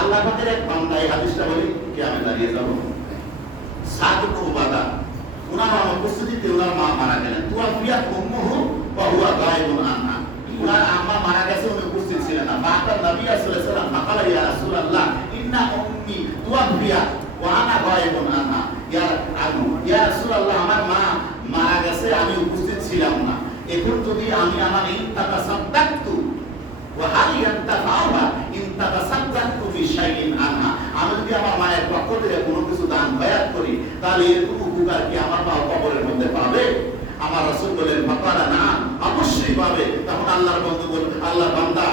আল্লাহ পাকের এক বান্দা, এই হাদিসটা বলি কি আমি দাঁড়িয়ে যাব। সাদ ইবনে উবাদা, ওনার অনুপস্থিতিতে ওনার মা মারা গেলেন। তুয়াফিয়াত উম্মুহু ওয়া হুয়া গায়বুন আনহা, ওনার আম্মা মারা গেছে, উনি উপস্থিত ছিলেন না। বাতা নবী সাল্লাল্লাহু আলাইহি ওয়াসাল্লাম ফাকালা ইয়া রাসূলুল্লাহ ইন্না উম্মি তুয়াফিয়াত ওয়া আনা গায়বুন আনহা, ইয়া রাসূলুল্লাহ আমার মা মারা গেছে, আমি উপস্থিত ছিলাম না। এখন যদি আমি আমার ইনতাসাদ্দাকতু ওয়া হাল ইয়ান্তাফাউহা ইনতাসাদ্দাকতু বিশাইইন আনহা, আমি যদি আমার মায়ের পক্ষ থেকে কোনো কিছু দান খয়রাত করি, তাহলে এর কোনো উপকার কি আমার মা কবরের মধ্যে পাবে? আমার রাসূল বলেন ফাকালা না, অবশ্যই পাবে। তখন আল্লাহর বন্ধু বলেন, আল্লাহর বান্দা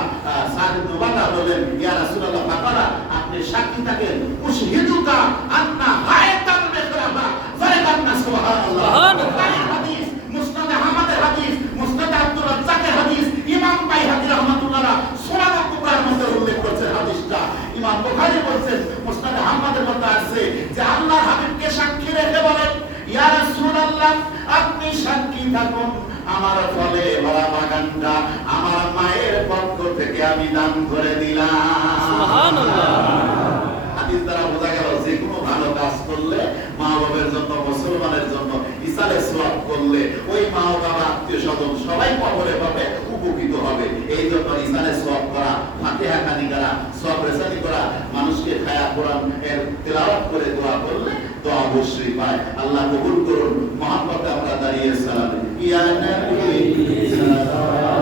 সাদ ইবনে উবাদা বলেন, ইয়া রাসূলুল্লাহ ফাকালা, আপনি সাক্ষী থাকেন, উশহিদুকা আন্না হায়াতাল মিহরাবা ফারাকান্না, সুবহানাল্লাহ। হাদিস মুসনাদ আহমদের হাদিস, মুসনাদ আব্দুর রাজ্জাকের হাদিস, ইমাম বাইহাকী রাহমাতুল্লাহ সুনান কুবরার মধ্যে উল্লেখ করেছেন হাদিসটা। ইমাম বুখারী বলেন মুসনাদ আহমদের মধ্যে আছে যে আল্লাহর হাবিবকে সাক্ষী রেখে বলেন, ইয়া রাসূলুল্লাহ আপনি সাক্ষী থাকুন, আমার ফলে ভরা বাগানটা আমার মায়ের পক্ষ থেকে আমি দান করে দিলাম। সুবহানাল্লাহ। হাদিস দ্বারা বোঝা গেল যে কোনো ভালো কাজ করলে, মা বাবার জন্য, মুসলমানের জন্য ইসালে সওয়াব করলে, ওই মা বাবা আত্মীয় স্বজন সবাই কবরে পাবে, উপকৃত হবে। এই জন্য ইসালে সওয়াব করা, ফাতিহা খানি করা, সওয়াব রেসানি করা, মানুষকে খায়া কোরআন এর তেলাওয়াত করে দোয়া করলে তো অবশ্যই পায়। আল্লাহ কবুল করুন। মহব্বতে আমরা দাঁড়িয়ে সালাম ইয়া নবী সাল্লাল্লাহু